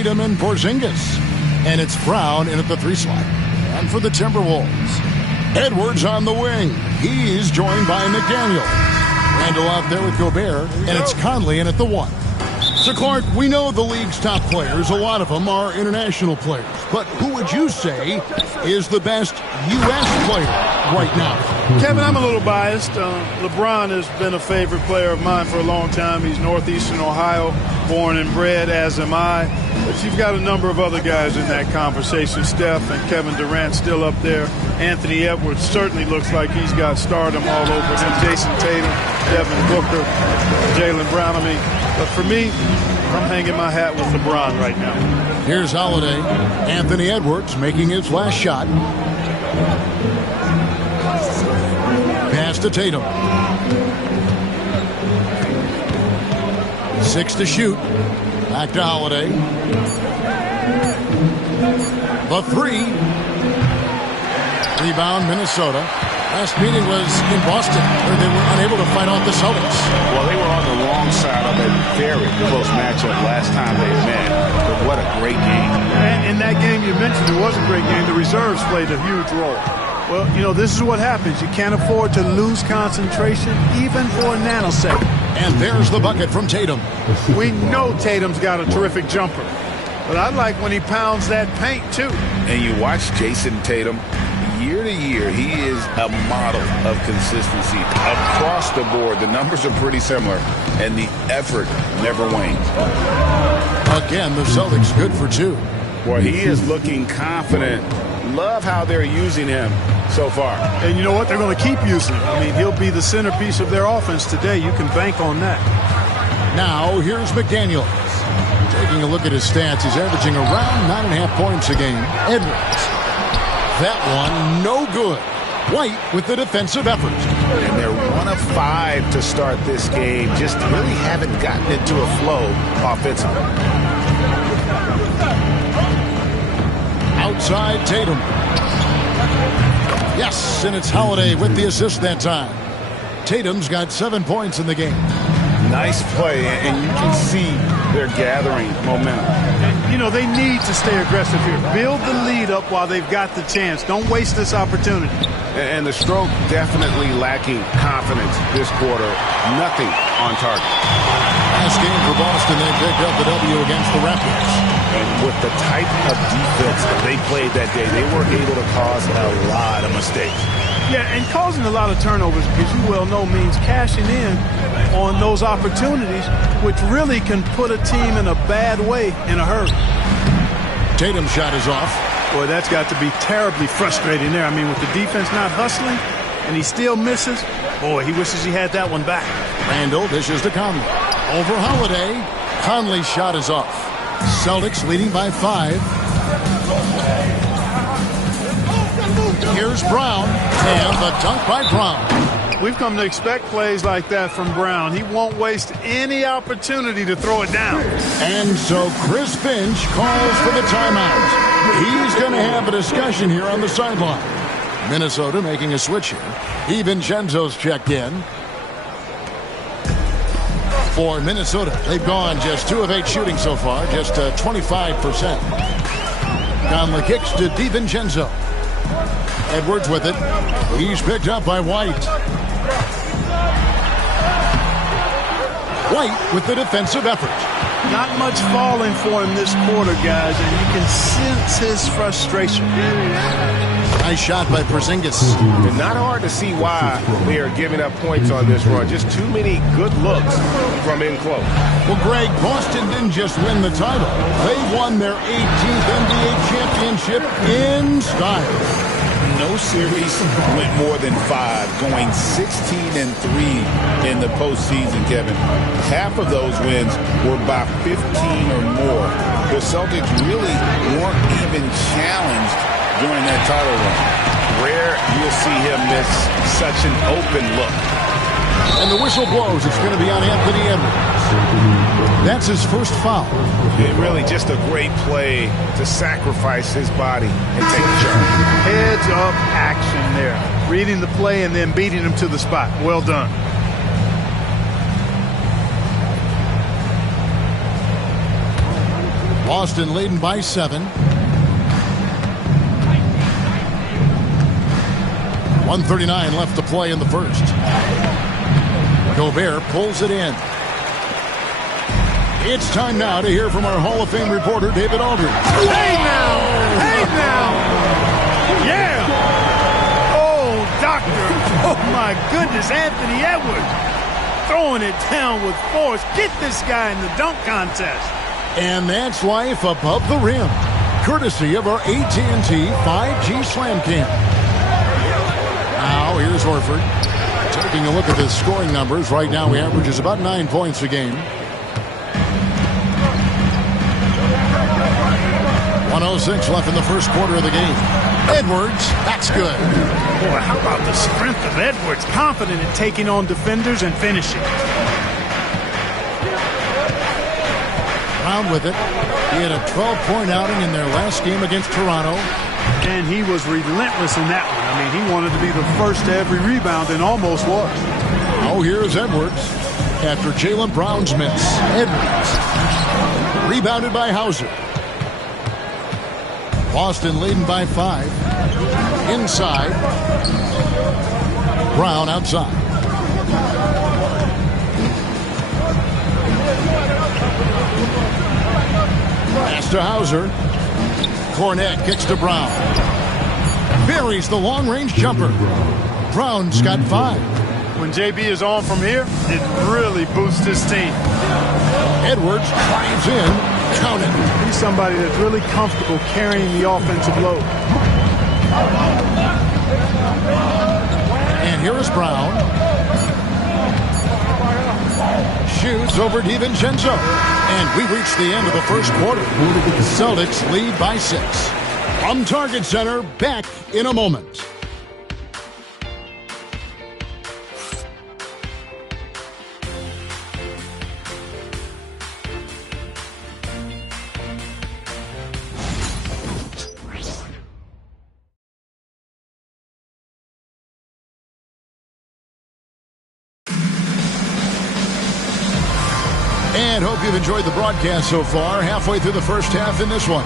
Tatum and Porzingis. And it's Brown in at the 3 slot. And for the Timberwolves, Edwards on the wing. He's joined by McDaniel. Randall out there with Gobert. And it's Conley in at the 1. So, Clark, we know the league's top players. A lot of them are international players. But who would you say is the best U.S. player right now? Kevin, I'm a little biased. LeBron has been a favorite player of mine for a long time. He's Northeastern Ohio, born and bred, as am I. But you've got a number of other guys in that conversation. Steph and Kevin Durant still up there. Anthony Edwards certainly looks like he's got stardom all over him. Jason Tatum, Devin Booker, Jaylen Brown. But for me, I'm hanging my hat with LeBron right now. Here's Holiday. Anthony Edwards making his last shot. Pass to Tatum. 6 to shoot. Back to Holiday. The 3. Rebound, Minnesota. Last meeting was in Boston, where they were unable to fight off the Celtics. Well, they were on the wrong side of a very close matchup last time they met. But what a great game. And in that game you mentioned, it was a great game. The reserves played a huge role. Well, you know, this is what happens. You can't afford to lose concentration, even for a nanosecond. And there's the bucket from Tatum. We know Tatum's got a terrific jumper. But I like when he pounds that paint, too. And you watch Jason Tatum. Year to year, he is a model of consistency. Across the board, the numbers are pretty similar, and the effort never wanes. Again, the Celtics good for 2. Boy, he is looking confident. Love how they're using him so far. And you know what? They're going to keep using him. I mean, he'll be the centerpiece of their offense today. You can bank on that. Now, here's McDaniel. Taking a look at his stats, he's averaging around 9.5 points a game. Edwards. That one, no good. White with the defensive effort. And they're 1 of 5 to start this game. Just really haven't gotten into a flow offensively. Outside Tatum. Yes, and it's Holiday with the assist that time. Tatum's got 7 points in the game. Nice play, and you can see they're gathering momentum. You know, they need to stay aggressive here. Build the lead up while they've got the chance. Don't waste this opportunity. And the stroke definitely lacking confidence this quarter. Nothing on target. Last game for Boston, they picked up the W against the Raptors. And with the type of defense that they played that day, they were able to cause a lot of mistakes. Yeah, and causing a lot of turnovers, because you well know, means cashing in on those opportunities, which really can put a team in a bad way in a hurry. Tatum's shot is off. Boy, that's got to be terribly frustrating there. I mean, with the defense not hustling and he still misses, boy, he wishes he had that one back. Randall dishes to Conley. Over Holiday. Conley's shot is off. Celtics leading by 5. Here's Brown, and the dunk by Brown. We've come to expect plays like that from Brown. He won't waste any opportunity to throw it down. And so Chris Finch calls for the timeout. He's going to have a discussion here on the sideline. Minnesota making a switch here. DiVincenzo's checked in. For Minnesota, they've gone just 2 of 8 shooting so far, just 25%. Conley kicks to DiVincenzo. Edwards with it. He's picked up by White. White with the defensive effort. Not much falling for him this quarter, guys, and you can sense his frustration. Nice shot by Porzingis. And not hard to see why they are giving up points on this run. Just too many good looks from in close. Well, Greg, Boston didn't just win the title. They won their 18th NBA championship in style. No series went more than 5, going 16-3 in the postseason, Kevin. Half of those wins were by 15 or more. The Celtics really weren't even challenged during that title run. Rare you'll see him miss such an open look. And the whistle blows. It's going to be on Anthony Edwards. That's his first foul. Really just a great play to sacrifice his body and take the charge. Heads up action there. Reading the play and then beating him to the spot. Well done. Boston leading by 7. 1:39 left to play in the first. Gobert pulls it in. It's time now to hear from our Hall of Fame reporter, David Aldridge. Hey now! Hey now! Yeah! Oh, doctor! Oh, my goodness, Anthony Edwards! Throwing it down with force. Get this guy in the dunk contest. And that's life above the rim, courtesy of our AT&T 5G Slam Cam. Now, here's Horford. Taking a look at the scoring numbers. Right now, he averages about 9 points a game. 1:06 left in the first quarter of the game. Edwards, that's good. Boy, how about the strength of Edwards? Confident in taking on defenders and finishing. Brown with it. He had a 12-point outing in their last game against Toronto. And he was relentless in that one. I mean, he wanted to be the first to every rebound and almost was. Oh, here's Edwards after Jaylen Brown's miss. Edwards. Rebounded by Hauser. Boston leading by 5. Inside. Brown outside. Pass to Hauser. Cornet kicks to Brown. Buries the long-range jumper. Brown's got 5. When JB is on from here, it really boosts his team. Edwards drives in. Count it. He's somebody that's really comfortable carrying the offensive load. And here is Brown. Shoots over DiVincenzo. And we reach the end of the first quarter. The Celtics lead by 6. From Target Center, back in a moment. And hope you've enjoyed the broadcast so far. Halfway through the first half in this one.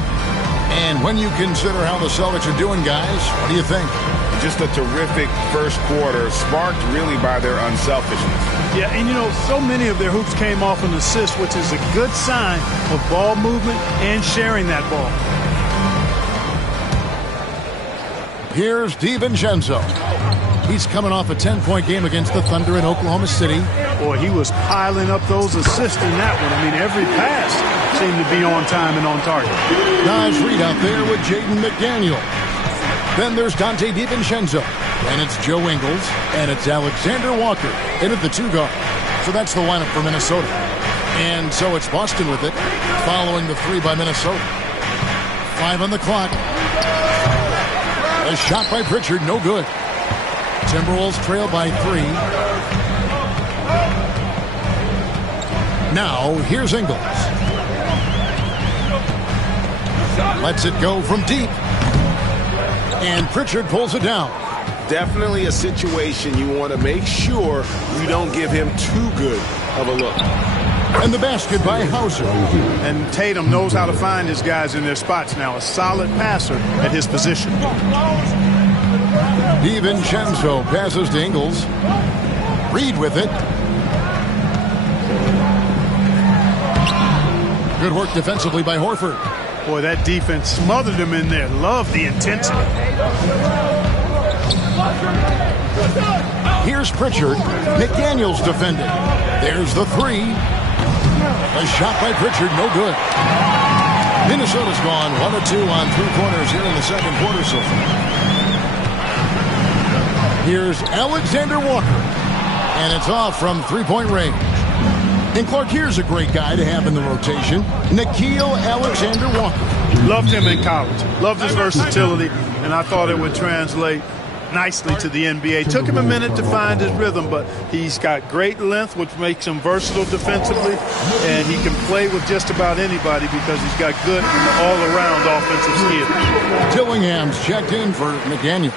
And when you consider how the Celtics are doing, guys, what do you think? Just a terrific first quarter, sparked really by their unselfishness. Yeah, and you know, so many of their hoops came off an assist, which is a good sign of ball movement and sharing that ball. Here's DiVincenzo. He's coming off a 10-point game against the Thunder in Oklahoma City. Boy, he was piling up those assists in that one. I mean, every pass seemed to be on time and on target. Nice read out there with Jaden McDaniel. Then there's Dante DiVincenzo. And it's Joe Ingles. And it's Alexander Walker in at the 2 guard. So that's the lineup for Minnesota. And so it's Boston with it, following the 3 by Minnesota. 5 on the clock. A shot by Pritchard, no good. Timberwolves trail by 3. Now, here's Ingles. Lets it go from deep. And Pritchard pulls it down. Definitely a situation you want to make sure you don't give him too good of a look. And the basket by Hauser. And Tatum knows how to find his guys in their spots now. A solid passer at his position. DiVincenzo passes to Ingles. Reed with it. Good work defensively by Horford. Boy, that defense smothered him in there. Love the intensity. Here's Pritchard. McDaniel's defending. There's the 3. A shot by Pritchard, no good. Minnesota's gone 1 of 2 on 3 corners here in the second quarter so far. Here's Alexander Walker. And it's off from 3-point range. And Clark, here's a great guy to have in the rotation. Nickeil Alexander Walker. Loved him in college. Loved his versatility. And I thought it would translate nicely to the NBA. Took him a minute to find his rhythm, but he's got great length, which makes him versatile defensively, and he can play with just about anybody because he's got good all-around offensive skill. Dillingham's checked in for McDaniels.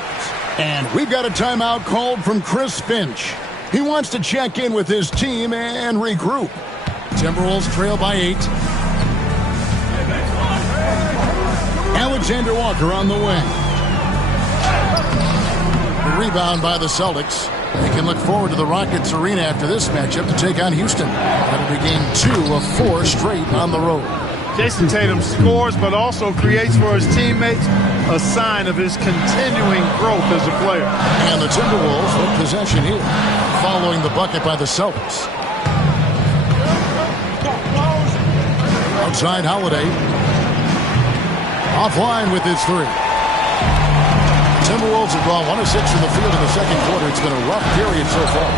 And we've got a timeout called from Chris Finch. He wants to check in with his team and regroup. Timberwolves trail by 8. Alexander Walker on the wing. The rebound by the Celtics. They can look forward to the Rockets Arena after this matchup to take on Houston. That'll be game 2 of 4 straight on the road. Jason Tatum scores, but also creates for his teammates, a sign of his continuing growth as a player. And the Timberwolves with possession here, following the bucket by the Celtics. Outside Holiday. Offline with his 3. Timberwolves have gone 1 of 6 from the field in the second quarter. It's been a rough period so far.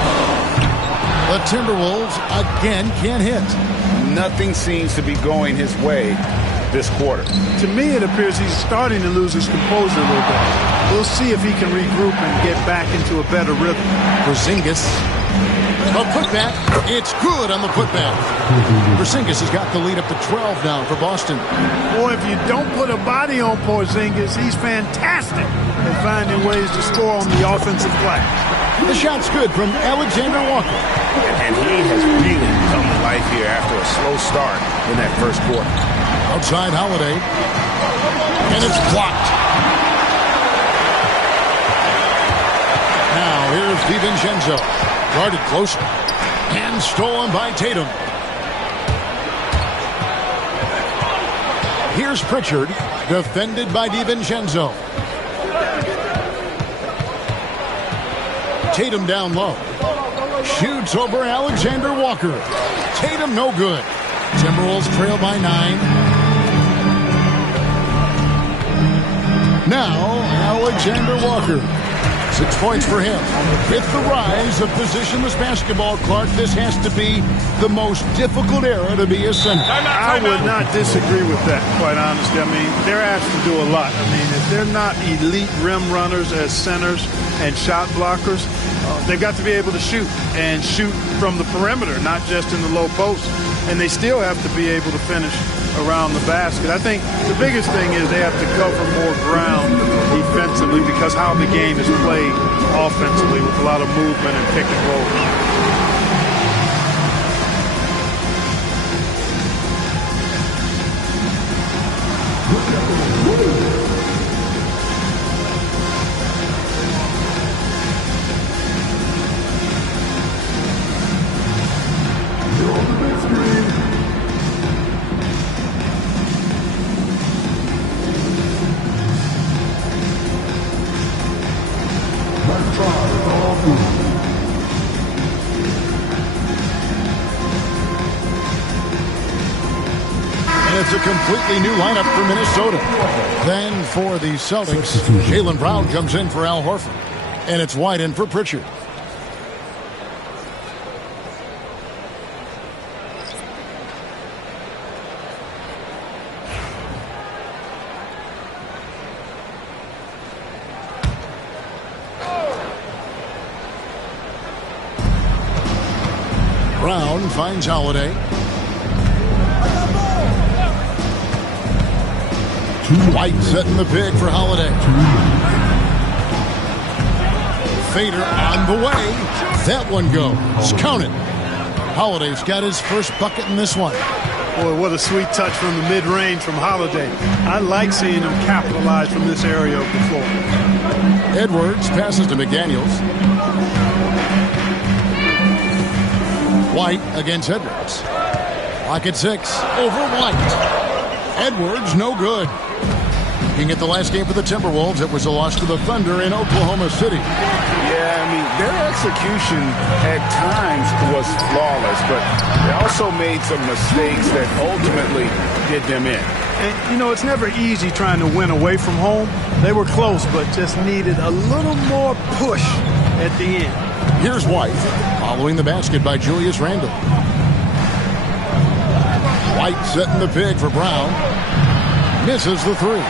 The Timberwolves again can't hit. Nothing seems to be going his way this quarter. To me, it appears he's starting to lose his composure a little bit. We'll see if he can regroup and get back into a better rhythm. Porzingis. A putback. It's good on the putback. Porzingis has got the lead up to 12 now for Boston. Boy, if you don't put a body on Porzingis, he's fantastic at finding ways to score on the offensive glass. The shot's good from Alexander Walker. And he has really come to life here after a slow start in that first quarter. Outside Holiday. And it's blocked. Now here's DiVincenzo. Guarded closely. And stolen by Tatum. Here's Pritchard. Defended by DiVincenzo. Tatum down low. Shoots over Alexander Walker. Tatum no good. Timberwolves trail by 9. Now Alexander Walker. 6 points for him. With the rise of positionless basketball, Clark, this has to be the most difficult era to be a center. I would not disagree with that, quite honestly. I mean, they're asked to do a lot. I mean, if they're not elite rim runners as centers and shot blockers, they've got to be able to shoot and shoot from the perimeter, not just in the low post. And they still have to be able to finish around the basket. I think the biggest thing is they have to cover more ground defensively because how the game is played offensively with a lot of movement and pick and roll. It's a completely new lineup for Minnesota. Then for the Celtics, Jaylen Brown comes in for Al Horford. And it's White in for Pritchard. Brown finds Holiday. White setting the pick for Holiday. Fader on the way. That one goes. Count it. Holiday's got his first bucket in this one. Boy, what a sweet touch from the mid-range from Holiday. I like seeing him capitalize from this area of the floor. Edwards passes to McDaniels. White against Edwards. Lock at 6. Over White. Edwards no good. Looking at the last game for the Timberwolves, it was a loss to the Thunder in Oklahoma City. Yeah, I mean, their execution at times was flawless, but they also made some mistakes that ultimately did them in. And, you know, it's never easy trying to win away from home. They were close, but just needed a little more push at the end. Here's White, following the basket by Julius Randle. White setting the pick for Brown. Misses the 3.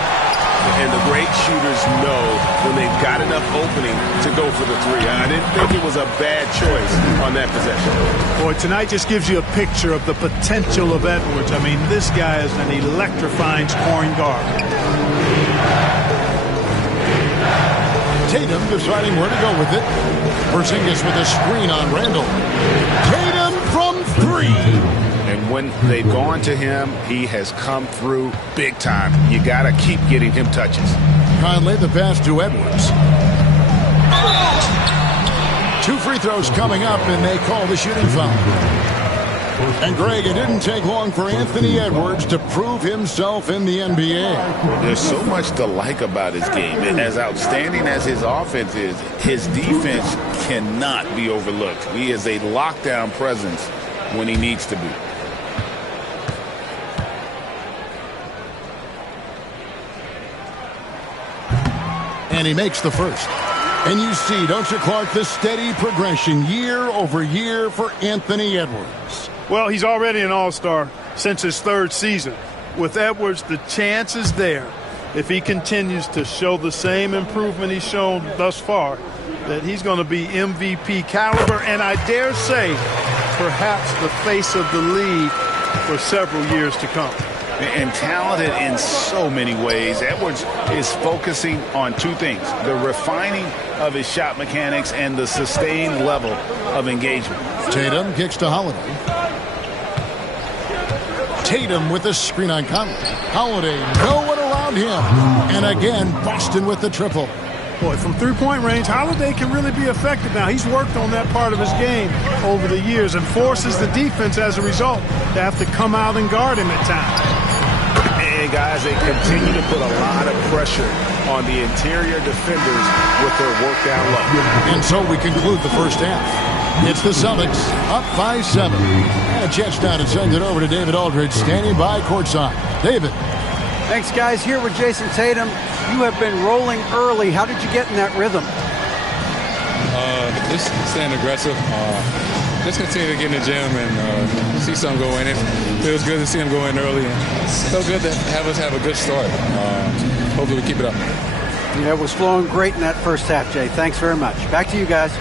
And the great shooters know when they've got enough opening to go for the 3. I didn't think it was a bad choice on that possession. Boy, tonight just gives you a picture of the potential of Edwards. I mean, this guy is an electrifying scoring guard. Tatum deciding where to go with it. Porzingis with a screen on Randle. Tatum from 3. And when they've gone to him, he has come through big time. You got to keep getting him touches. Conley, the pass to Edwards. 2 free throws coming up, and they call the shooting foul. And, Greg, it didn't take long for Anthony Edwards to prove himself in the NBA. There's so much to like about his game. And as outstanding as his offense is, his defense cannot be overlooked. He is a lockdown presence when he needs to be. And he makes the first. And you see, don't you, Clark, the steady progression year over year for Anthony Edwards. Well, he's already an all-star since his 3rd season. With Edwards, the chance is there, if he continues to show the same improvement he's shown thus far, that he's going to be MVP caliber, and I dare say perhaps the face of the league for several years to come. And talented in so many ways. Edwards is focusing on 2 things: the refining of his shot mechanics and the sustained level of engagement. Tatum kicks to Holiday. Tatum with a screen on Conley. Holiday, no one around him. And again, Boston with the triple. Boy, from three-point range, Holiday can really be effective now. He's worked on that part of his game over the years and forces the defense as a result to have to come out and guard him at times. And guys, they continue to put a lot of pressure on the interior defenders with their work down low. And so we conclude the first half. It's the Celtics up by 7. And a chance now to send it over to David Aldridge, standing by courtside. David. Thanks, guys. Here with Jason Tatum. You have been rolling early. How did you get in that rhythm? Just staying aggressive. Just continue to get in the gym and see some go in. It feels good to see him go in early. And felt good to have us have a good start. Hopefully we keep it up. Yeah, it was flowing great in that first half, Jay. Thanks very much. Back to you guys.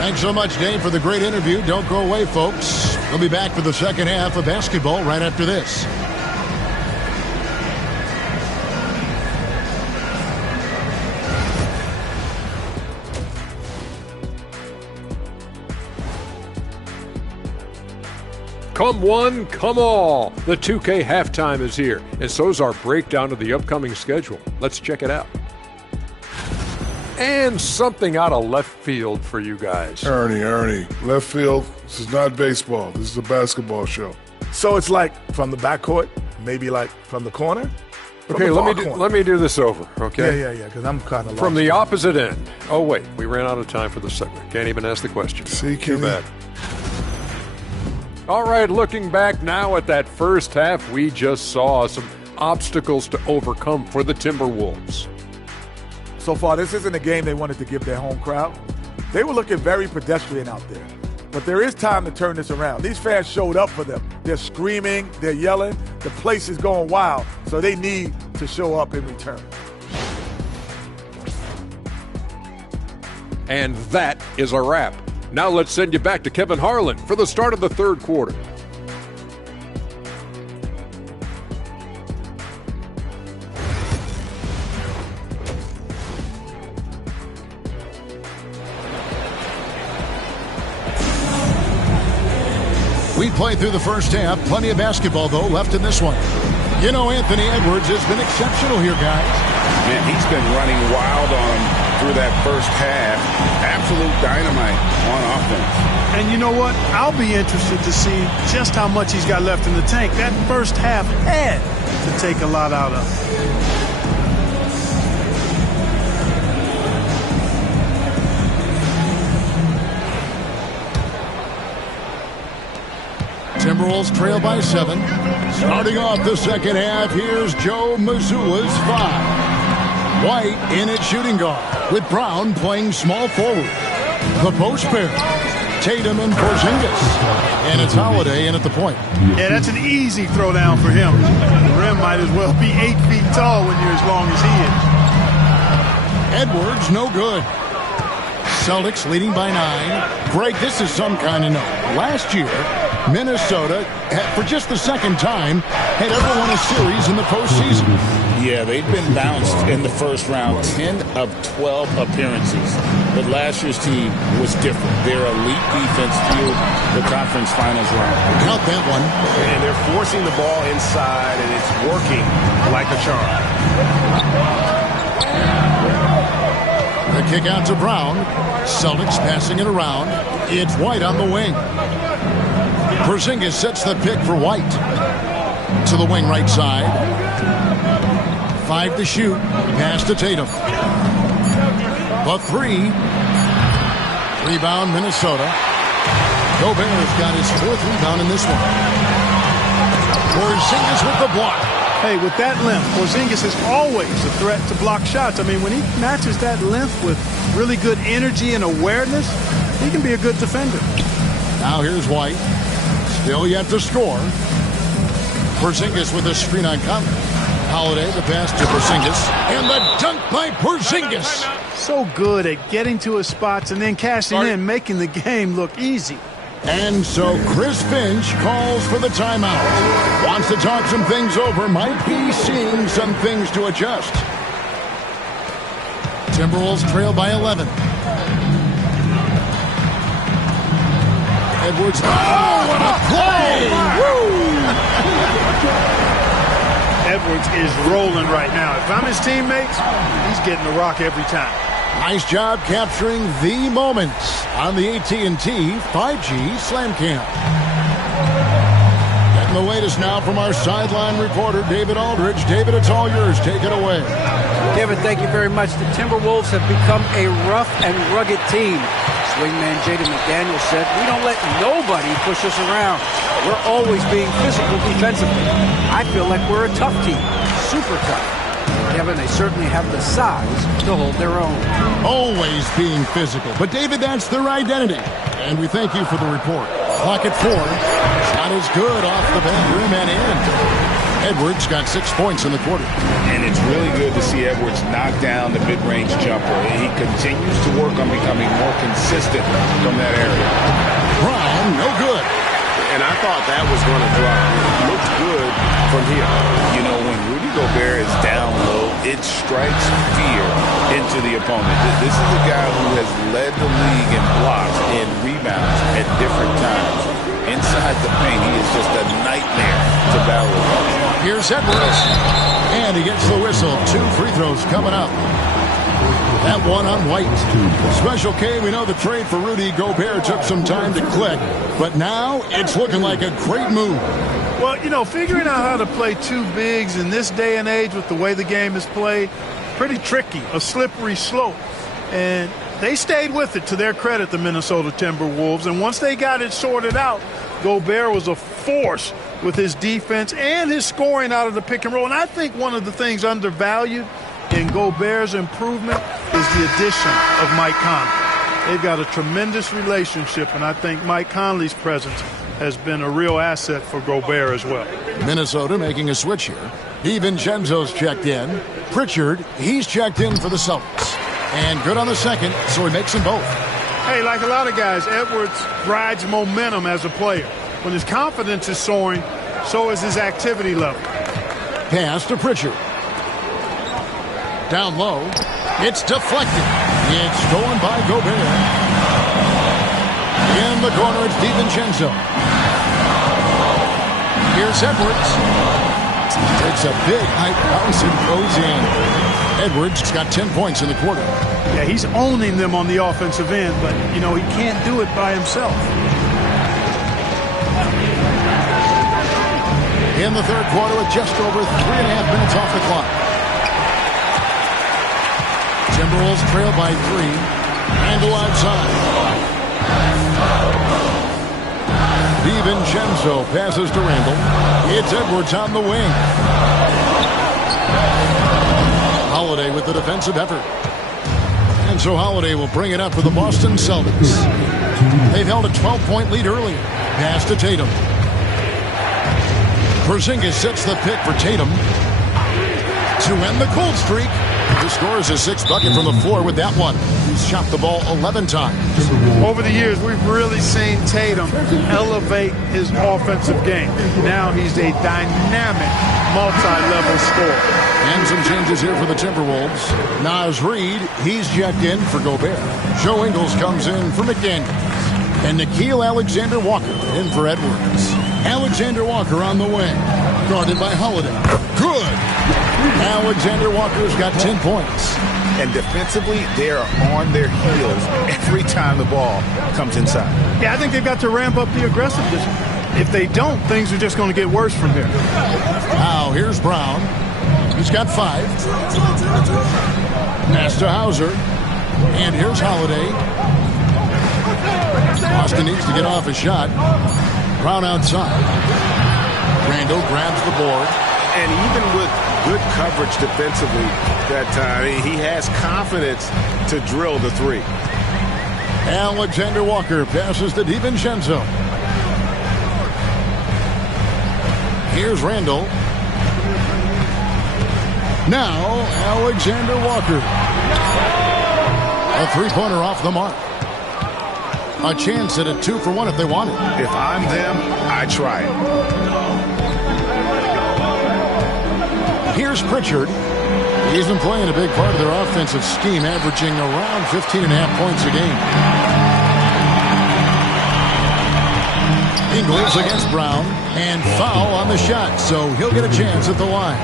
Thanks so much, Dave, for the great interview. Don't go away, folks. We'll be back for the second half of basketball right after this. Come one, come all. The 2K halftime is here, and so's our breakdown of the upcoming schedule. Let's check it out. And something out of left field for you guys. Ernie, left field, this is not baseball. This is a basketball show. So it's like from the backcourt, maybe like from the corner? Okay, let me do this over, okay? Yeah, because I'm kind of lost. From the opposite end. Oh, wait, we ran out of time for the segment. Can't even ask the question. See, Too bad. All right, looking back now at that first half, we just saw some obstacles to overcome for the Timberwolves. So far, this isn't a game they wanted to give their home crowd. They were looking very pedestrian out there. But there is time to turn this around. These fans showed up for them. They're screaming, they're yelling. The place is going wild, so they need to show up in return. And that is a wrap. Now let's send you back to Kevin Harlan for the start of the third quarter. We played through the first half. Plenty of basketball, though, left in this one. You know, Anthony Edwards has been exceptional here, guys. Man, he's been running wild on them through that first half. Absolute dynamite on offense. And you know what? I'll be interested to see just how much he's got left in the tank. That first half had to take a lot out of him. Timberwolves trail by 7. Starting off the second half, here's Joe Mazzulla's 5. White in at shooting guard, with Brown playing small forward. The post pair, Tatum and Porzingis. And it's Holiday in at the point. Yeah, that's an easy throwdown for him. The rim might as well be 8 feet tall when you're as long as he is. Edwards, no good. Celtics leading by 9. Greg, this is some kind of note. Last year, Minnesota, for just the second time, had ever won a series in the postseason. Yeah, they've been bounced in the first round, 10 of 12 appearances. But last year's team was different. Their elite defense fueled the conference finals round. Count that one. And they're forcing the ball inside, and it's working like a charm. The kick out to Brown. Celtics passing it around. It's White on the wing. Porzingis sets the pick for White. To the wing right side. 5 to shoot. Pass to Tatum. The 3. Rebound Minnesota. Gobert's got his 4th rebound in this one. Porzingis with the block. Hey, with that length, Porzingis is always a threat to block shots. I mean, when he matches that length with really good energy and awareness, he can be a good defender. Now here's White. Still yet to score. Porzingis with a screen on Conley. Holiday, the pass to Porzingis. And the dunk by Porzingis. So good at getting to his spots and then cashing in, making the game look easy. And so Chris Finch calls for the timeout. Wants to talk some things over. Might be seeing some things to adjust. Timberwolves trail by 11. Edwards. Oh, what a play! Woo! Edwards is rolling right now. If I'm his teammates, he's getting the rock every time. Nice job capturing the moments on the AT&T 5G Slam Cam. Getting the latest now from our sideline reporter, David Aldridge. David, it's all yours. Take it away. Kevin, thank you very much. The Timberwolves have become a rough and rugged team. Swingman Jaden McDaniels said, "We don't let nobody push us around. We're always being physical defensively. I feel like we're a tough team, super tough." Kevin, they certainly have the size to hold their own. Always being physical. But, David, that's their identity. And we thank you for the report. Clock at 4. Shot is good off the bedroom and in. Edwards got 6 points in the quarter. And it's really good to see Edwards knock down the mid-range jumper. He continues to work on becoming more consistent from that area. Brown, no good. And I thought that was going to drop. It looked good from here. You know, when Rudy Gobert is down low, it strikes fear into the opponent. This is a guy who has led the league in blocks and rebounds at different times. Inside the paint, he is just a nightmare to battle with. Here's Edwards. And he gets the whistle. 2 free throws coming up. That one on White. Special K, we know the trade for Rudy Gobert took some time to click, but now it's looking like a great move. Well, you know, figuring out how to play 2 bigs in this day and age with the way the game is played, pretty tricky, a slippery slope. And they stayed with it, to their credit, the Minnesota Timberwolves. And once they got it sorted out, Gobert was a force with his defense and his scoring out of the pick and roll. And I think one of the things undervalued in Gobert's improvement is the addition of Mike Conley. They've got a tremendous relationship, and I think Mike Conley's presence has been a real asset for Gobert as well. Minnesota making a switch here. DiVincenzo's checked in. Pritchard, he's checked in for the Celtics. And good on the second, so he makes them both. Hey, like a lot of guys, Edwards rides momentum as a player. When his confidence is soaring, so is his activity level. Pass to Pritchard. Down low. It's deflected. It's stolen by Gobert. In the corner, it's DiVincenzo. Here's Edwards. Takes a big high bounce and goes in. Edwards got 10 points in the quarter. Yeah, he's owning them on the offensive end, but, you know, he can't do it by himself. In the third quarter with just over 3.5 minutes off the clock. Timberwolves trail by 3. Handle outside. DiVincenzo passes to Randall. It's Edwards on the wing. Holiday with the defensive effort. And so Holiday will bring it up for the Boston Celtics. They've held a 12-point lead earlier. Pass to Tatum. Porzingis sets the pick for Tatum to end the cold streak. He scores his 6th bucket from the floor with that one. He's shot the ball 11 times. Over the years, we've really seen Tatum elevate his offensive game. Now he's a dynamic, multi-level scorer. And some changes here for the Timberwolves. Naz Reid, he's checked in for Gobert. Joe Ingles comes in for McDaniels. And Nickeil Alexander-Walker in for Edwards. Alexander Walker on the wing. Guarded by Holiday. Good! Alexander Walker's got 10 points. And defensively, they are on their heels every time the ball comes inside. Yeah, I think they've got to ramp up the aggressiveness. If they don't, things are just going to get worse from here. Now, here's Brown. He's got 5. Pass to Hauser. And here's Holiday. Austin needs to get off a shot. Brown outside. Randall grabs the board. And even with good coverage defensively that time, he has confidence to drill the 3. Alexander Walker passes to DiVincenzo. Here's Randall. Now, Alexander Walker. A 3-pointer off the mark. A chance at a 2-for-1 if they want it. If I'm them, I try it. Here's Pritchard. He's been playing a big part of their offensive scheme, averaging around 15.5 points a game. Ingles against Brown, and foul on the shot, so he'll get a chance at the line.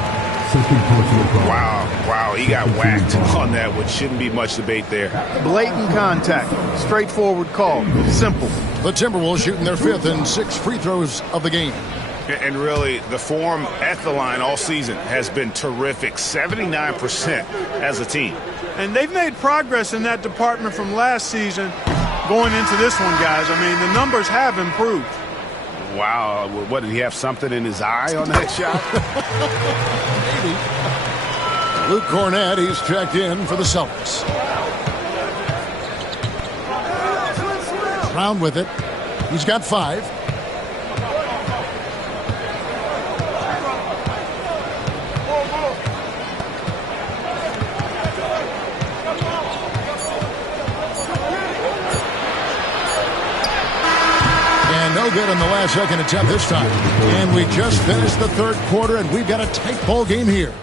Wow, he got whacked on that, which shouldn't be much debate there. Blatant contact. Straightforward call. Simple. The Timberwolves shooting their 5th and 6th free throws of the game. And really, the form at the line all season has been terrific. 79% as a team. And they've made progress in that department from last season going into this one, guys. I mean, the numbers have improved. Wow, what, did he have something in his eye on that shot? Maybe. Luke Cornett, he's checked in for the Celtics. Brown with it. He's got 5. No good on the last second attempt this time. And we just finished the 3rd quarter, and we've got a tight ball game here.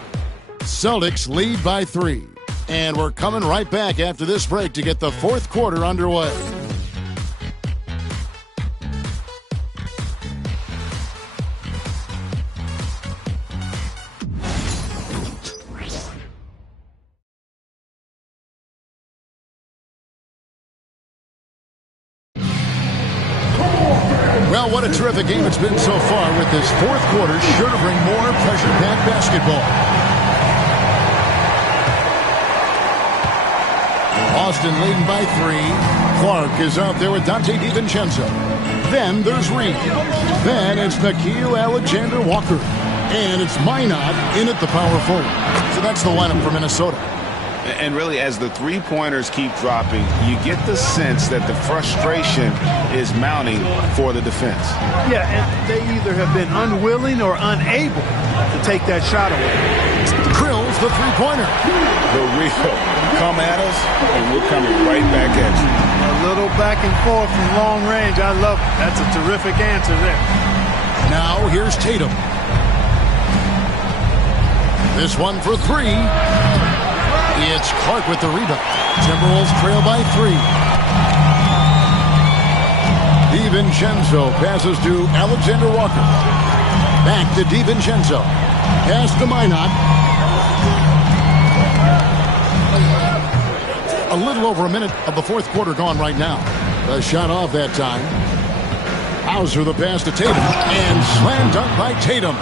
Celtics lead by 3. And we're coming right back after this break to get the 4th quarter underway. Well, what a terrific game it's been so far, with this 4th quarter sure to bring more pressure-packed basketball. Austin leading by 3. Clark is out there with Dante DiVincenzo. Then there's Reid. Then it's Nickeil Alexander Walker. And it's Minot in at the power forward. So that's the lineup for Minnesota. And really, as the 3-pointers keep dropping, you get the sense that the frustration is mounting for the defense. Yeah, and they either have been unwilling or unable to take that shot away. Krill's the 3-pointer. The real. Come at us, and we're coming right back at you. A little back and forth from long range. I love it. That's a terrific answer there. Now here's Tatum. This one for 3. It's Clark with the rebound. Timberwolves trail by 3. DiVincenzo passes to Alexander Walker. Back to DiVincenzo. Pass to Minot. A little over a minute of the 4th quarter gone right now. The shot off that time. Hauser the pass to Tatum. And slam dunk by Tatum.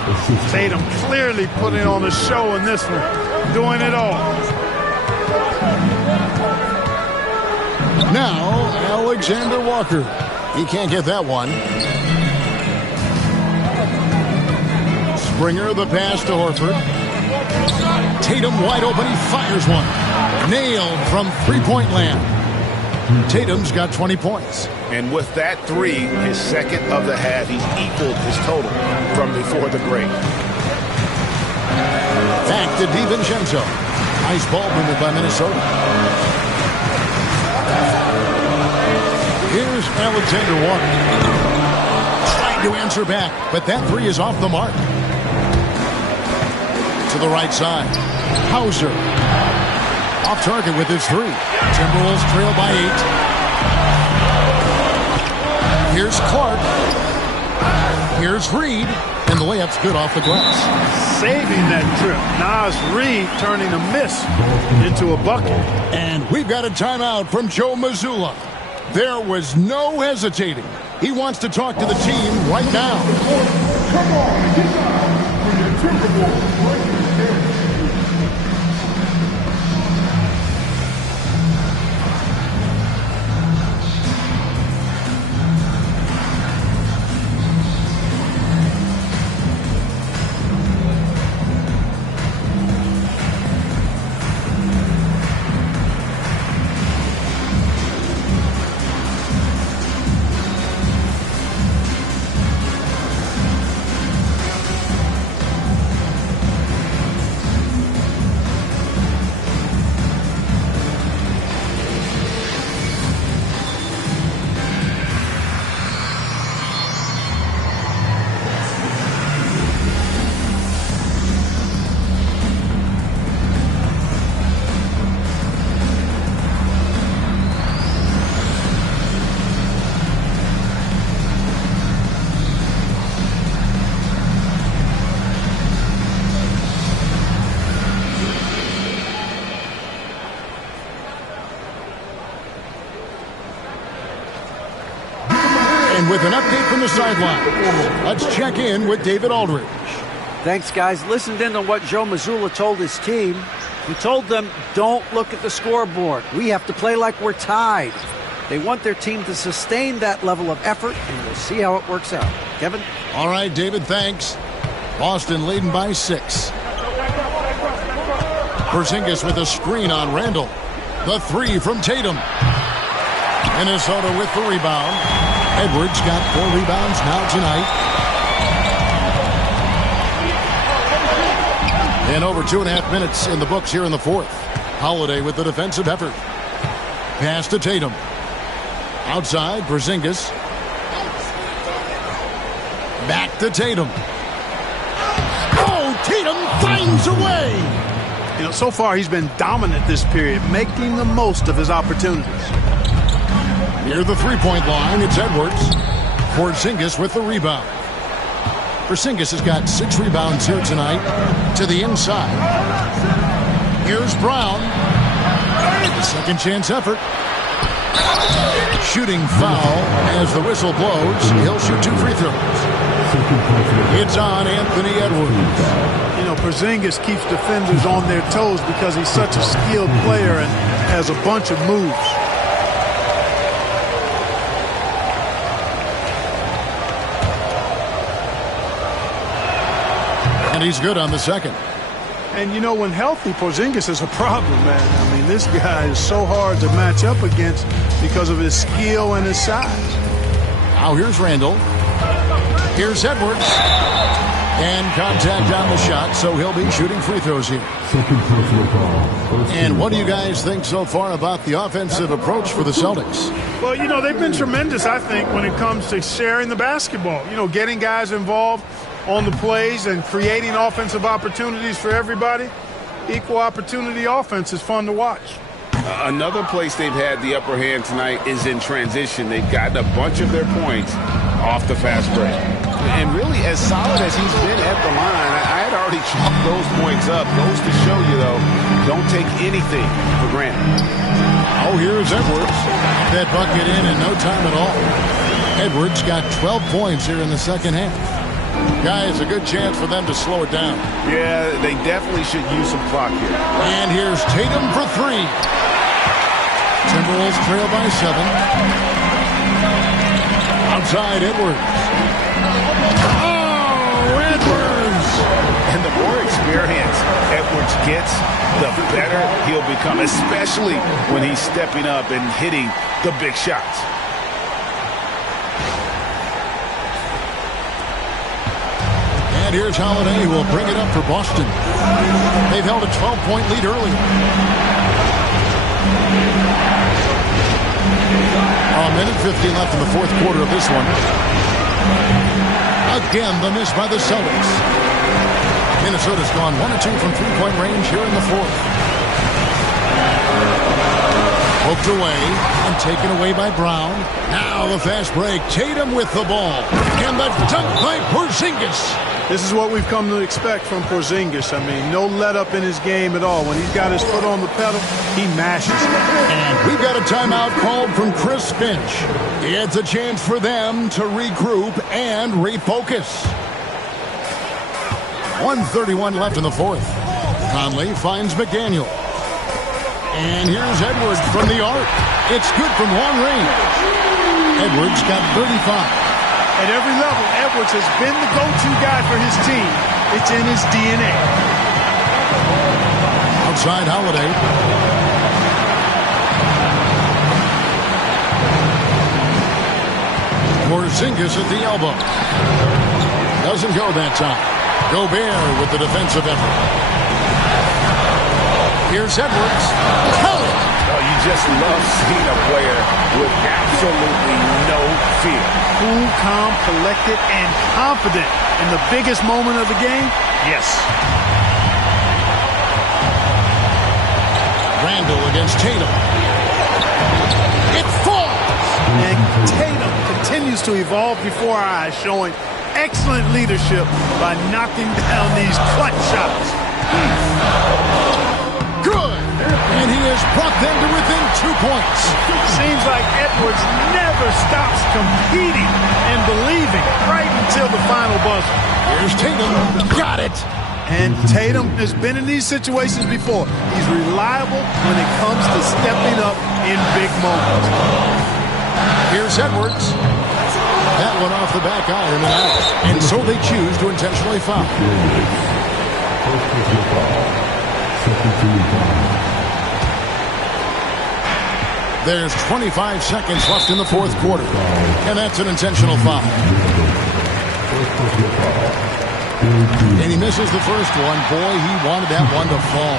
Tatum clearly putting on a show in this one. Doing it all. Now, Alexander Walker. He can't get that one. Springer the pass to Horford. Tatum wide open. He fires one. Nailed from 3-point land. Tatum's got 20 points. And with that 3, his 2nd of the half, he's equaled his total from before the break. Back to DiVincenzo. Nice ball movement by Minnesota. Here's Alexander Walker. Trying to answer back, but that three is off the mark. To the right side. Hauser. Off target with his three. Timberwolves trail by 8. Here's Clark. Here's Reed. And the layup's good off the glass. Saving that trip. Naz Reid turning a miss into a bucket. And we've got a timeout from Joe Mazzulla. There was no hesitating. He wants to talk to the team right now. Come on, get out for your Timberwolves. With an update from the sideline, let's check in with David Aldridge. Thanks, guys. Listened in on what Joe Mazzulla told his team. He told them, don't look at the scoreboard. We have to play like we're tied. They want their team to sustain that level of effort, and we'll see how it works out. Kevin? All right, David, thanks. Boston leading by 6. Porzingis with a screen on Randall. The three from Tatum. Minnesota with the rebound. Edwards got 4 rebounds now tonight. And over 2.5 minutes in the books here in the fourth. Holiday with the defensive effort. Pass to Tatum. Outside, Porzingis. Back to Tatum. Oh, Tatum finds a way. You know, so far he's been dominant this period, making the most of his opportunities. Near the three-point line, it's Edwards. Porzingis with the rebound. Porzingis has got 6 rebounds here tonight. To the inside. Here's Brown. Second chance effort. Shooting foul as the whistle blows. He'll shoot 2 free throws. It's on Anthony Edwards. You know, Porzingis keeps defenders on their toes because he's such a skilled player and has a bunch of moves. And he's good on the second. And, you know, when healthy, Porzingis is a problem, man. I mean, this guy is so hard to match up against because of his skill and his size. Now here's Randall. Here's Edwards. And contact on the shot, so he'll be shooting free throws here. And what do you guys think so far about the offensive approach for the Celtics? Well, you know, they've been tremendous, I think, when it comes to sharing the basketball. You know, getting guys involved on the plays and creating offensive opportunities for everybody. Equal opportunity offense is fun to watch. Another place they've had the upper hand tonight is in transition. They've gotten a bunch of their points off the fast break. And really, as solid as he's been at the line, I had already chalked those points up. Goes to show you, though, don't take anything for granted. Oh, here's Edwards. That bucket in no time at all. Edwards got 12 points here in the second half. Guys, a good chance for them to slow it down. Yeah, they definitely should use some clock here. And here's Tatum for 3. Timberwolves trail by 7. Outside, Edwards. Oh, Edwards! And the more experience Edwards gets, the better he'll become, especially when he's stepping up and hitting the big shots. And here's Holiday, who will bring it up for Boston. They've held a 12-point lead earlier. A minute 50 left in the fourth quarter of this one. Again, the miss by the Celtics. Minnesota's gone 1 of 2 from three-point range here in the fourth. Poked away and taken away by Brown. Now the fast break. Tatum with the ball. And the dunk by Porzingis. This is what we've come to expect from Porzingis. I mean, no let-up in his game at all. When he's got his foot on the pedal, he mashes it. And we've got a timeout called from Chris Finch. It's a chance for them to regroup and refocus. 1:31 left in the fourth. Conley finds McDaniel. And here's Edwards from the arc. It's good from long range. Edwards got 35. At every level, Edwards has been the go-to guy for his team. It's in his DNA. Outside Holiday. Porzingis at the elbow. Doesn't go that time. Gobert with the defensive effort. Here's Edwards. Kelly. Oh, you just love seeing a player with absolutely no fear. Cool, calm, collected, and confident in the biggest moment of the game? Yes. Randall against Tatum. It falls! And Tatum continues to evolve before our eyes, showing excellent leadership by knocking down these clutch shots. Good! And he has brought them to within 2 points. Seems like Edwards never stops competing and believing right until the final buzzer. Here's Tatum. Got it! And Tatum has been in these situations before. He's reliable when it comes to stepping up in big moments. Here's Edwards. That one off the back iron and out. And so they choose to intentionally foul. There's 25 seconds left in the fourth quarter. And that's an intentional foul. And he misses the first one. Boy, he wanted that one to fall.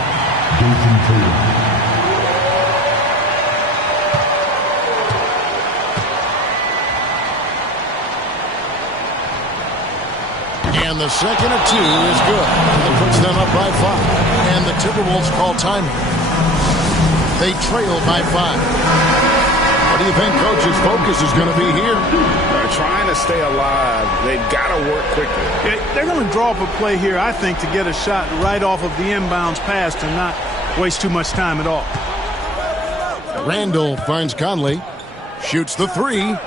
And the second of two is good. That puts them up by 5. And the Timberwolves call time. They trail by 5. What do you think Coach's focus is going to be here? They're trying to stay alive. They've got to work quickly. They're going to draw up a play here, I think, to get a shot right off of the inbounds pass and not waste too much time at all. Randall finds Conley. Shoots the 3.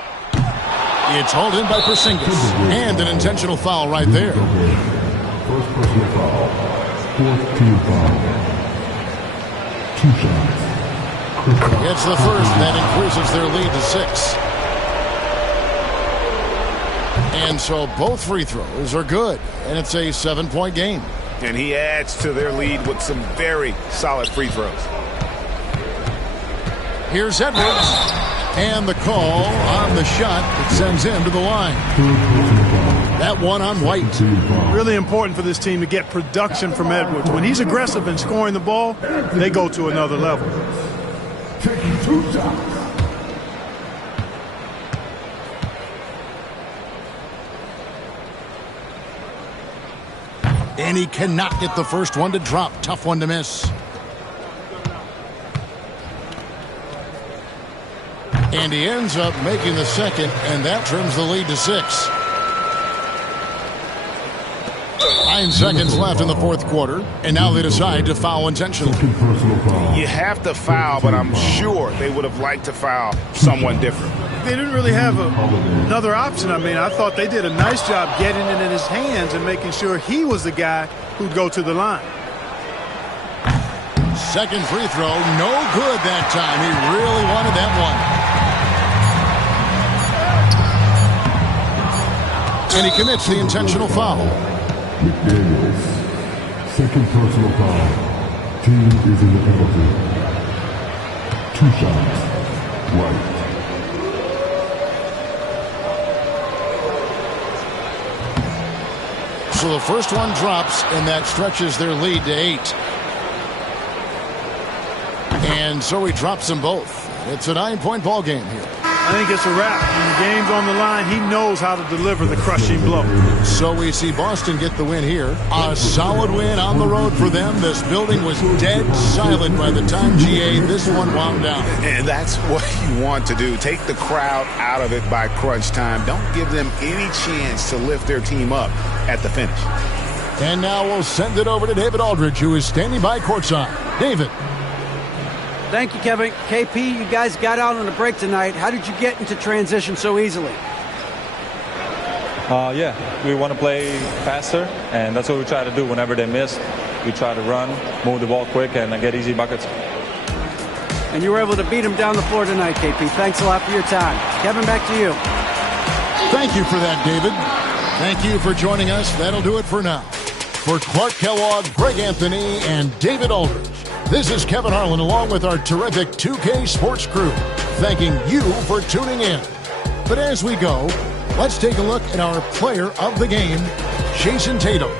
It's hauled in by Porzingis. And an intentional foul right there. First personal foul. Fourth team foul. 2 shots. It's the first. That increases their lead to 6. And so both free throws are good. And it's a 7-point game. And he adds to their lead with some very solid free throws. Here's Edwards. And the call on the shot that sends him to the line. That one on White. Really important for this team to get production from Edwards. When he's aggressive in scoring the ball, they go to another level. Taking 2 shots. And he cannot get the first one to drop. Tough one to miss. And he ends up making the second, and that trims the lead to 6. 9 seconds left in the fourth quarter, and now they decide to foul intentionally. You have to foul, but I'm sure they would have liked to foul someone different. They didn't really have another option. I mean, I thought they did a nice job getting it in his hands and making sure he was the guy who'd go to the line. Second free throw, no good that time. He really wanted that one. And he commits the intentional foul. McDaniels. Second personal foul. Team is in the penalty. 2 shots. White. So the first one drops, and that stretches their lead to 8. And so he drops them both. It's a 9-point ball game here. I think it's a wrap. When the game's on the line, he knows how to deliver the crushing blow. So we see Boston get the win here. A solid win on the road for them. This building was dead silent by the time, GA, this one wound down. And that's what you want to do. Take the crowd out of it by crunch time. Don't give them any chance to lift their team up at the finish. And now we'll send it over to David Aldridge, who is standing by courtside. David. Thank you, Kevin. KP, you guys got out on a break tonight. How did you get into transition so easily? Yeah, we want to play faster, and that's what we try to do whenever they miss. We try to run, move the ball quick, and get easy buckets. And you were able to beat them down the floor tonight, KP. Thanks a lot for your time. Kevin, back to you. Thank you for that, David. Thank you for joining us. That'll do it for now. For Clark Kellogg, Greg Anthony, and David Aldridge, this is Kevin Harlan along with our terrific 2K Sports crew, thanking you for tuning in. But as we go, let's take a look at our player of the game, Jason Tatum.